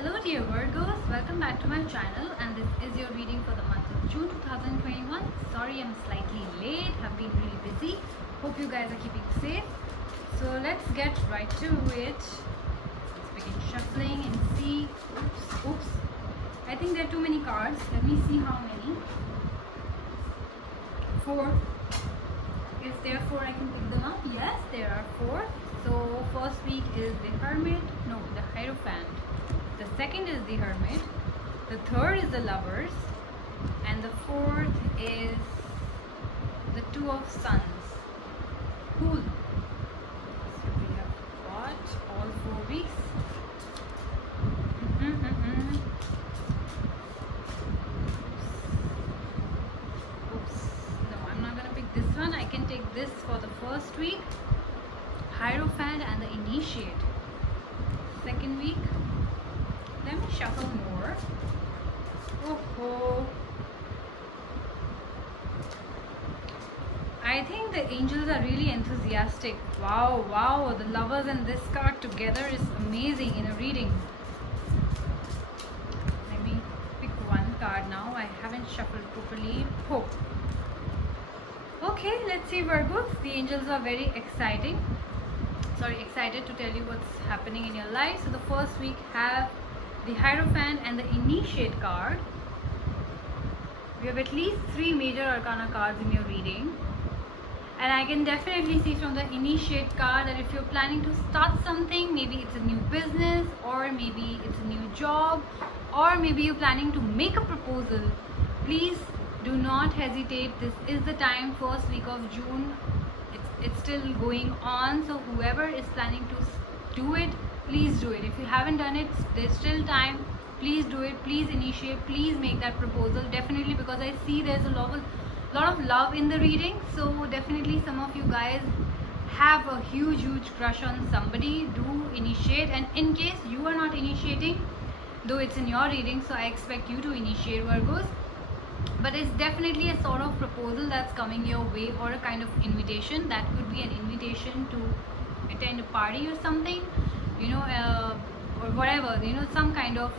Hello dear Virgos, welcome back to my channel, and this is your reading for the month of June 2021. Sorry I'm slightly late, have been really busy. Hope you guys are keeping safe. So let's get right to it. Let's begin shuffling and see. Oops. I think there are too many cards. Let me see how many. 4. Is there 4? I can pick them up. Yes, there are 4. So first week is the Hermit, no, the Hierophant. The second is the Hermit. The third is the Lovers, and the fourth is the Two of Sons. Cool. So we have got all 4 weeks. Oops. No, I'm not gonna pick this one. I can take this for the first week. Hierophant and the Initiate. Second week. Let me shuffle more. Oh. I think the angels are really enthusiastic. Wow. The Lovers and this card together is amazing in a reading. Let me pick one card now. I haven't shuffled properly. Hope. Okay, let's see Virgos. The angels are very excited to tell you what's happening in your life. So the first week have the Hierophant and the Initiate card. We have at least 3 major arcana cards in your reading, and I can definitely see from the Initiate card that if you're planning to start something, maybe it's a new business, or maybe it's a new job, or maybe you're planning to make a proposal, please do not hesitate. This is the time, first week of June. It's still going on, so whoever is planning to do it, please do it. If you haven't done it, there's still time. Please do it. Please initiate. Please make that proposal. Definitely, because I see there's a lot of love in the reading. So definitely some of you guys have a huge crush on somebody. Do initiate. And in case you are not initiating, though it's in your reading, so I expect you to initiate, Virgos. But it's definitely a sort of proposal that's coming your way, or a kind of invitation. That could be an invitation to attend a party or something, or whatever, some kind of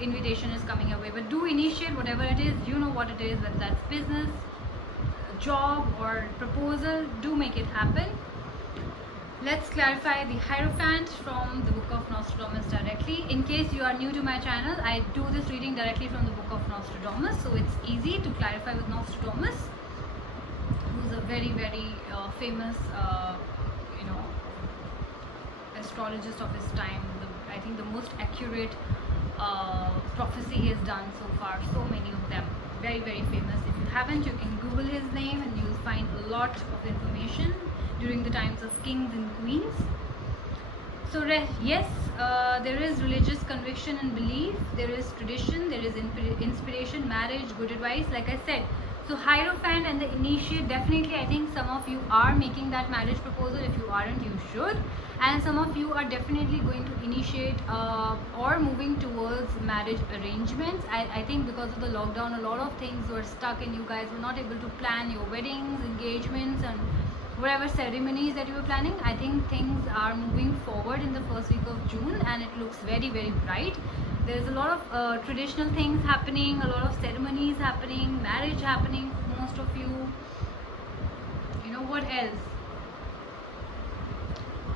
invitation is coming your way. But do initiate whatever it is. You know what it is, whether that's business, job, or proposal. Do make it happen. Let's clarify the Hierophant from the Book of Nostradamus directly. In case you are new to my channel, I do this reading directly from the Book of Nostradamus, so it's easy to clarify with Nostradamus, who's a very famous astrologist of his time. I think the most accurate prophecy he has done so far. So many of them, very famous. If you haven't, you can Google his name and you'll find a lot of information during the times of kings and queens. So yes, there is religious conviction and belief, there is tradition, there is inspiration, marriage, good advice, like I said. So Hierophant and the Initiate, definitely I think some of you are making that marriage proposal. If you aren't, you should. And some of you are definitely going to initiate or moving towards marriage arrangements. I think because of the lockdown, a lot of things were stuck and you guys were not able to plan your weddings, engagements, and whatever ceremonies that you were planning. I think things are moving forward in the first week of June, and it looks very bright. There's a lot of traditional things happening, a lot of ceremonies happening, marriage happening for most of you. What else?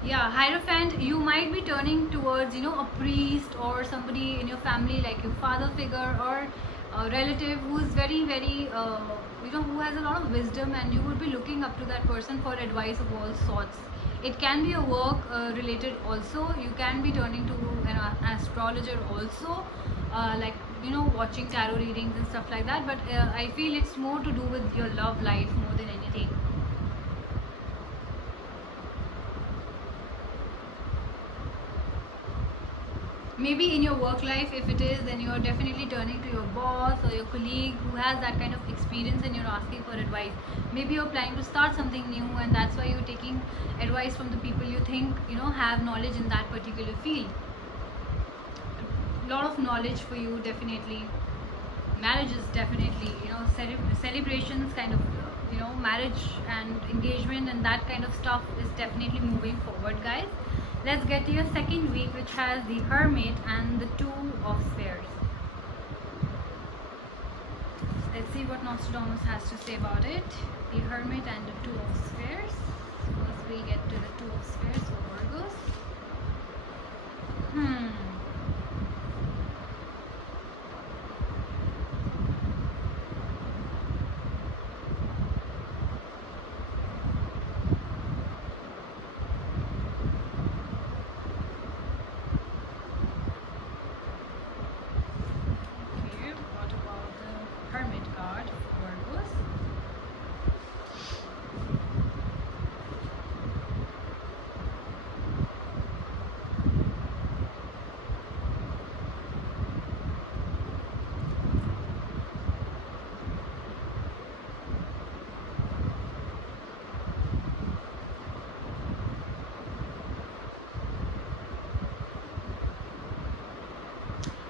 Yeah, Hierophant, you might be turning towards a priest or somebody in your family, like your father figure or a relative who is very who has a lot of wisdom, and you would be looking up to that person for advice of all sorts. It can be a work related also. You can be turning to an astrologer also, like watching tarot readings and stuff like that. But I feel it's more to do with your love life more than anything. Maybe in your work life, if it is, then you're definitely turning to your boss or your colleague who has that kind of experience, and you're asking for advice. Maybe you're planning to start something new, and that's why you're taking advice from the people you think have knowledge in that particular field. A lot of knowledge for you, definitely. Marriages, definitely, celebrations, kind of, marriage and engagement and that kind of stuff is definitely moving forward, guys. Let's get to your second week, which has the Hermit and the Two of Spheres. Let's see what Nostradamus has to say about it. The Hermit and the Two of Spheres. First we get to the Two of Spheres for Virgos. Okay, what about the Hermit card for Virgos?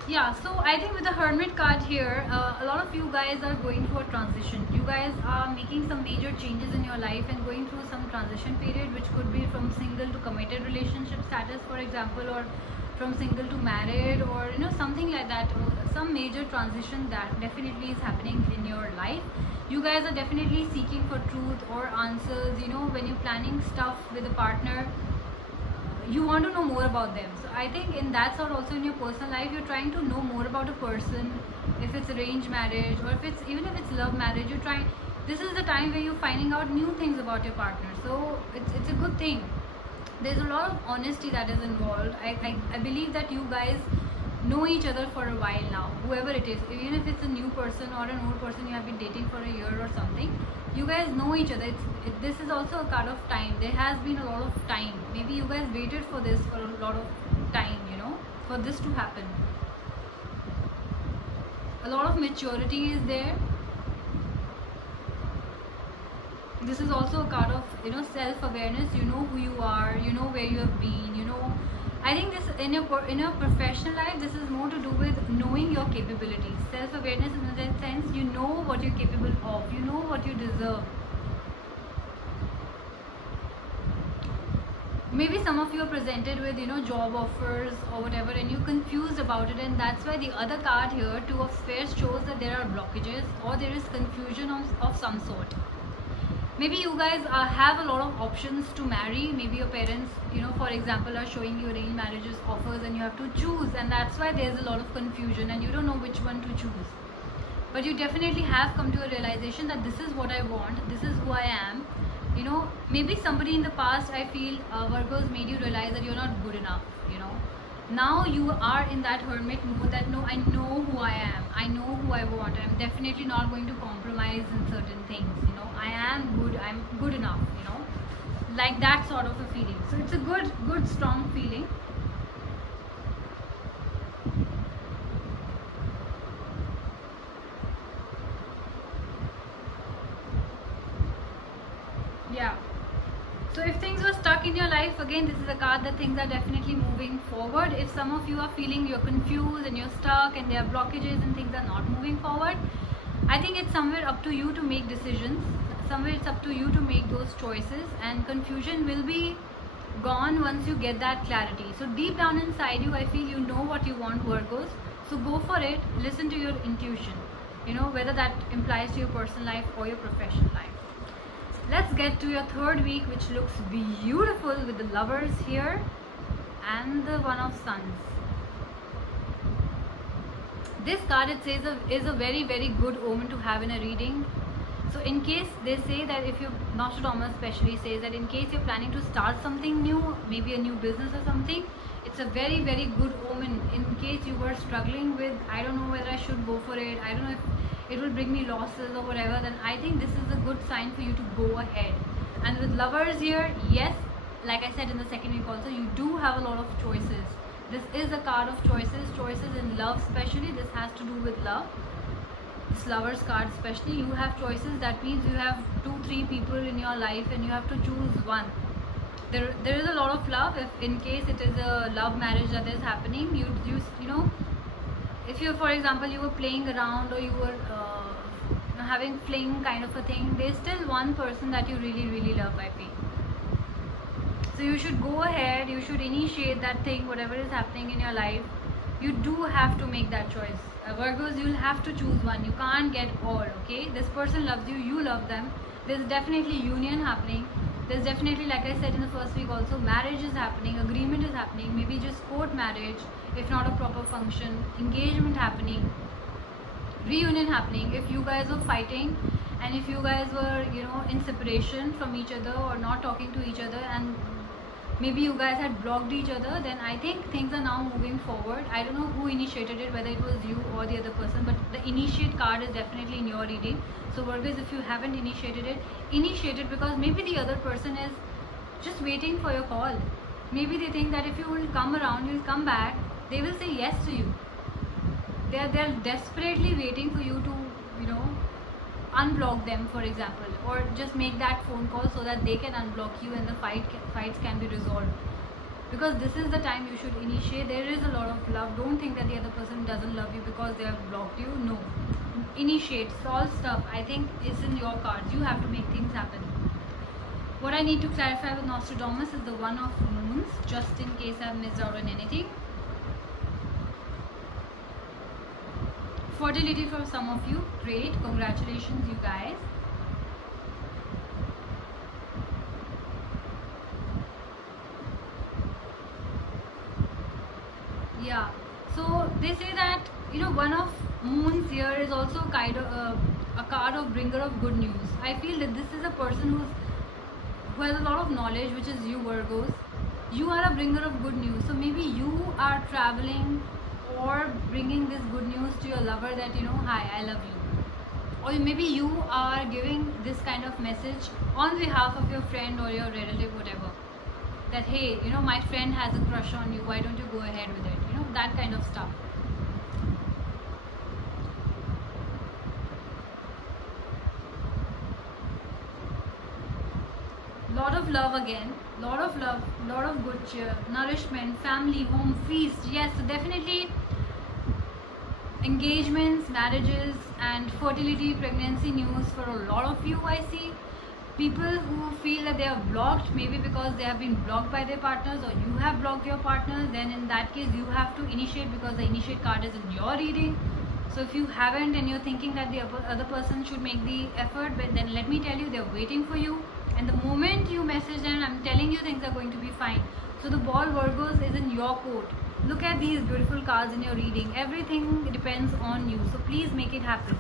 Yeah, so I think with the Hermit card here, a lot of you guys are going through a transition. You guys are making some major changes in your life and going through some transition period, which could be from single to committed relationship status, for example, or from single to married, or something like that, or some major transition that definitely is happening in your life. You guys are definitely seeking for truth or answers. When you're planning stuff with a partner, you want to know more about them. So I think in that sort, also in your personal life, you're trying to know more about a person. If it's arranged marriage, or if it's love marriage, you're trying. This is the time where you're finding out new things about your partner. So it's a good thing. There's a lot of honesty that is involved. I believe that you guys know each other for a while now, whoever it is, even if it's a new person or an old person you have been dating for a year or something. You guys know each other. This is also a card of time. There has been a lot of time. Maybe you guys waited for this for a lot of time, for this to happen. A lot of maturity is there. This is also a card of self-awareness. You know who you are. You know where you have been. I think this in your professional life, this is more to do with knowing your capabilities. Self-awareness in that sense, you know what you're capable of. You know what you deserve. Maybe some of you are presented with job offers or whatever, and you're confused about it, and that's why the other card here, Two of Spheres, shows that there are blockages or there is confusion of some sort. Maybe you guys have a lot of options to marry. Maybe your parents, for example, are showing you arranged marriages offers, and you have to choose, and that's why there's a lot of confusion and you don't know which one to choose. But you definitely have come to a realization that this is what I want, this is who I am. Maybe somebody in the past, I feel, Virgos, made you realize that you're not good enough. Now you are in that hermit mode, that no, I know who I am, I know who I want, I'm definitely not going to compromise in certain things. I am good, I'm good enough, like that sort of a feeling. So it's a good strong feeling. Yeah. So if things were stuck in your life, again, this is a card that things are definitely moving forward. If some of you are feeling you're confused and you're stuck and there are blockages and things are not moving forward, I think it's somewhere up to you to make decisions. Somewhere it's up to you to make those choices, and confusion will be gone once you get that clarity. So deep down inside you, I feel you know what you want, Virgos. So go for it. Listen to your intuition, whether that implies to your personal life or your professional life. Let's get to your third week, which looks beautiful with the Lovers here and the One of Sons. This card, it says, is a very, very good omen to have in a reading. So in case they say that, if you, Nostradamus especially says that in case you're planning to start something new, maybe a new business or something, it's a very, very good omen. In case you were struggling with, I don't know whether I should go for it, I don't know if it will bring me losses or whatever, then I think this is a good sign for you to go ahead. And with Lovers here, yes, like I said in the second week also, you do have a lot of choices. This is a card of choices in love especially. This has to do with love. This Lovers card especially, you have choices. That means you have 2-3 people in your life and you have to choose one. There is a lot of love. If in case it is a love marriage that is happening, you if you, for example, you were playing around or you were having fling kind of a thing, there's still one person that you really, really love, I feel. So you should go ahead, you should initiate that thing, whatever is happening in your life. You do have to make that choice. Virgos, you'll have to choose one. You can't get all, okay? This person loves you, you love them. There's definitely union happening. There's definitely, like I said in the first week also, marriage is happening, agreement is happening, maybe just court marriage, if not a proper function, engagement happening, reunion happening. If you guys were fighting and if you guys were, you know, in separation from each other or not talking to each other, and maybe you guys had blocked each other, then I think things are now moving forward. I don't know who initiated it, whether it was you or the other person, but the initiate card is definitely in your reading. So Virgos, if you haven't initiated it, initiate it, because maybe the other person is just waiting for your call. Maybe they think that if you will come around, you'll come back, they will say yes to you. They're desperately waiting for you to, you know, unblock them, for example, or just make that phone call so that they can unblock you and the fights can be resolved. Because this is the time you should initiate. There is a lot of love. Don't think that the other person doesn't love you because they have blocked you. No, initiate, solve stuff. I think it's in your cards. You have to make things happen. What I need to clarify with Nostradamus is the one of moons, just in case I've missed out on anything. Fertility for some of you. Great, congratulations you guys. Yeah, so they say that, you know, one of moons here is also kind of a card of bringer of good news. I feel that this is a person who has a lot of knowledge, which is you, Virgos. You are a bringer of good news. So maybe you are traveling or bringing this good news to your lover that, you know, hi, I love you. Or maybe you are giving this kind of message on behalf of your friend or your relative, whatever, that hey, you know, my friend has a crush on you, why don't you go ahead with it, you know, that kind of stuff. Lot of love again, lot of love, lot of good cheer, nourishment, family, home, feast. Yes, so definitely engagements, marriages, and fertility, pregnancy news for a lot of you. I see people who feel that they are blocked, maybe because they have been blocked by their partners or you have blocked your partners. Then in that case you have to initiate, because the initiate card is in your reading. So if you haven't and you're thinking that the other person should make the effort, but then let me tell you, they're waiting for you. And the moment you message them, I'm telling you, things are going to be fine. So the ball, Virgos, is in your court. Look at these beautiful cards in your reading. Everything depends on you. So please make it happen.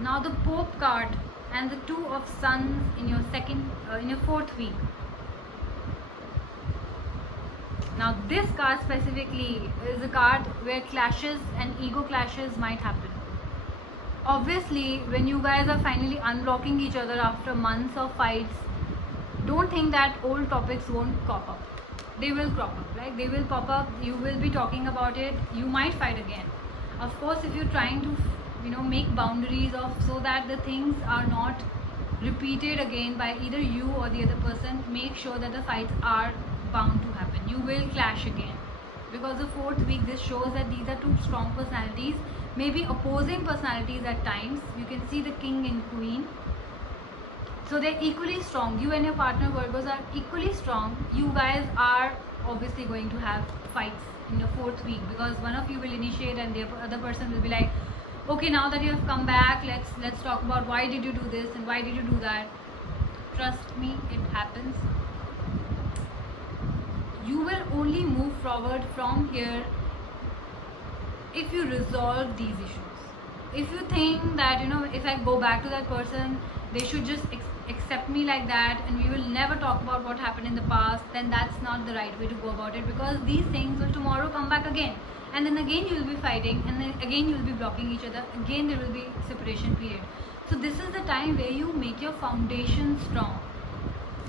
Now the Pope card and the Two of Suns in your fourth week. Now this card specifically is a card where clashes and ego clashes might happen. Obviously, when you guys are finally unblocking each other after months of fights, don't think that old topics won't crop up. They will crop up, right? They will pop up, you will be talking about it, you might fight again. Of course, if you're trying to, you know, make boundaries of so that the things are not repeated again by either you or the other person, make sure that the fights are bound to happen. You will clash again, because the fourth week, this shows that these are two strong personalities, maybe opposing personalities at times. You can see the king and queen, so they're equally strong. You and your partner, Virgos, are equally strong. You guys are obviously going to have fights in your fourth week, because one of you will initiate and the other person will be like, okay, now that you have come back, let's talk about why did you do this and why did you do that. Trust me, it happens. You will only move forward from here if you resolve these issues. If you think that, you know, if I go back to that person, they should just accept me like that and we will never talk about what happened in the past, then that's not the right way to go about it, because these things will tomorrow come back again, and then again you will be fighting, and then again you will be blocking each other, again there will be separation period. So this is the time where you make your foundation strong.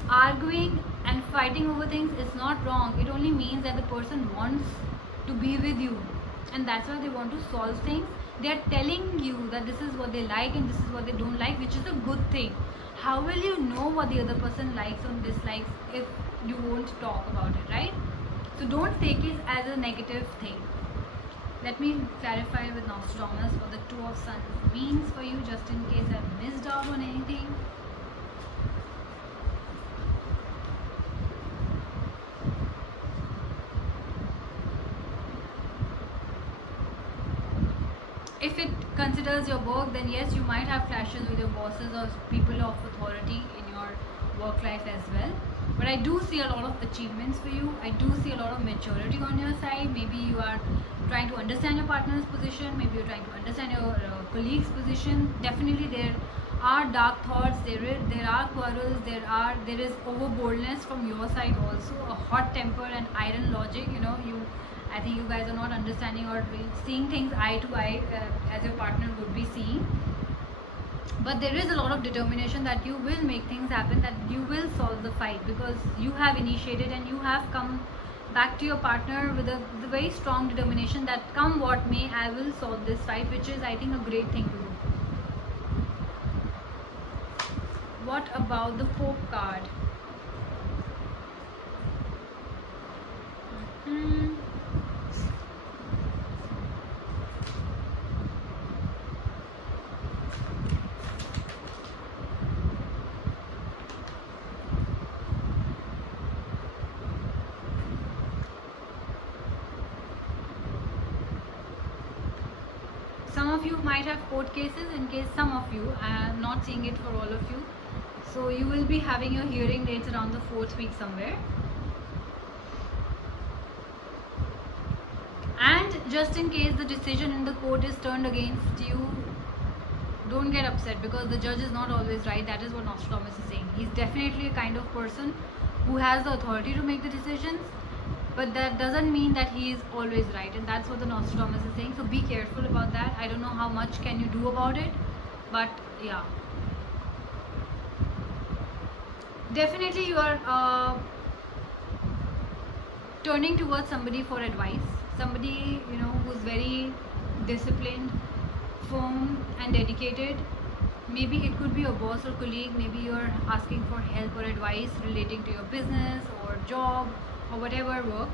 Arguing and fighting over things is not wrong. It only means that the person wants to be with you, and that's why they want to solve things. They are telling you that this is what they like and this is what they don't like, which is a good thing. How will you know what the other person likes or dislikes if you won't talk about it, right? So don't take it as a negative thing. Let me clarify with Nostradamus what the Two of Suns means for you, just in case I've missed out on anything. if it considers your work, then yes, you might have clashes with your bosses or people of authority in your work life as well. But I do see a lot of achievements for you. I do see a lot of maturity on your side. Maybe you are trying to understand your partner's position. Maybe you're trying to understand your colleague's position. Definitely there are dark thoughts. There are quarrels. There is overboldness from your side also. A hot temper and iron logic. I think you guys are not understanding or seeing things eye to eye as your partner would be seeing. But there is a lot of determination that you will make things happen, that you will solve the fight, because you have initiated and you have come back to your partner with a very strong determination that come what may, I will solve this fight, which is, I think, a great thing to do. What about the Pope card? Some of you might have court cases. In case some of you, I am not seeing it for all of you, so you will be having your hearing dates around the 4th week somewhere. And just in case the decision in the court is turned against you, don't get upset, because the judge is not always right. That is what Nostradamus is saying. He's definitely a kind of person who has the authority to make the decisions, but that doesn't mean that he is always right, and that's what the Nostradamus is saying. So be careful about that. I don't know how much can you do about it, but yeah, definitely you are turning towards somebody for advice, somebody who's very disciplined, firm and dedicated. Maybe it could be your boss or colleague. Maybe you're asking for help or advice relating to your business or job or whatever work.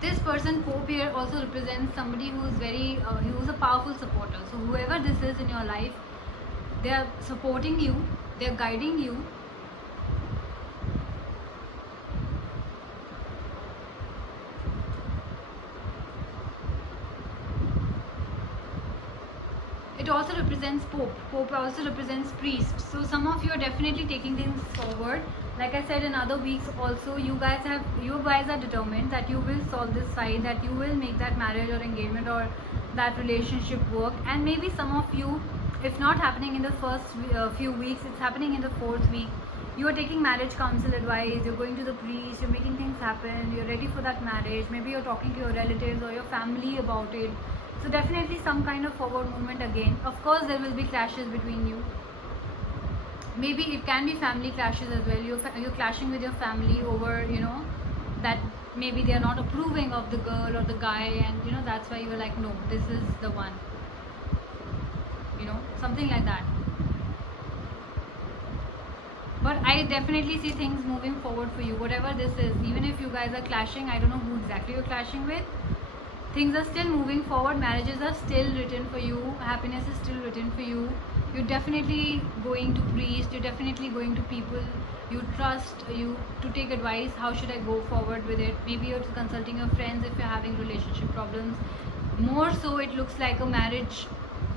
This person, Pope, here also represents somebody who's who's a powerful supporter. So whoever this is in your life, they are supporting you, they are guiding you. It also represents Pope. Pope also represents priest. So some of you are definitely taking things forward. Like I said in other weeks also, you guys are determined that you will solve this fight, that you will make that marriage or engagement or that relationship work. And maybe some of you, if not happening in the first few weeks, it's happening in the 4th week. You are taking marriage counsel advice, you're going to the priest, you're making things happen, you're ready for that marriage. Maybe you're talking to your relatives or your family about it. So definitely some kind of forward movement again. Of course there will be clashes between you. Maybe it can be family clashes as well. You're clashing with your family over that maybe they are not approving of the girl or the guy, and that's why you were like, no, this is the one, something like that. But I definitely see things moving forward for you, whatever this is. Even if you guys are clashing, I don't know who exactly you're clashing with, things are still moving forward. Marriages are still written for you. Happiness is still written for you. You're definitely going to priest. You're definitely going to people you trust, you to take advice. How should I go forward with it? Maybe you're consulting your friends if you're having relationship problems. More so, it looks like a marriage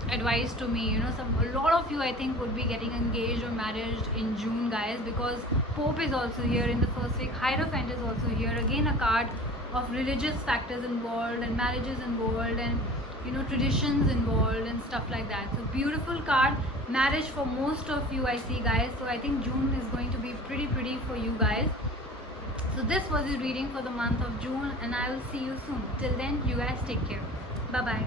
advice to me. A lot of you, I think, would be getting engaged or married in June, guys, because Pope is also here in the first week. Hierophant is also here. Again, a card of religious factors involved and marriages involved and traditions involved and stuff like that. So beautiful card. Marriage for most of you, I see, guys. So I think June is going to be pretty for you guys. So this was your reading for the month of June, and I will see you soon. Till then, you guys take care. Bye bye.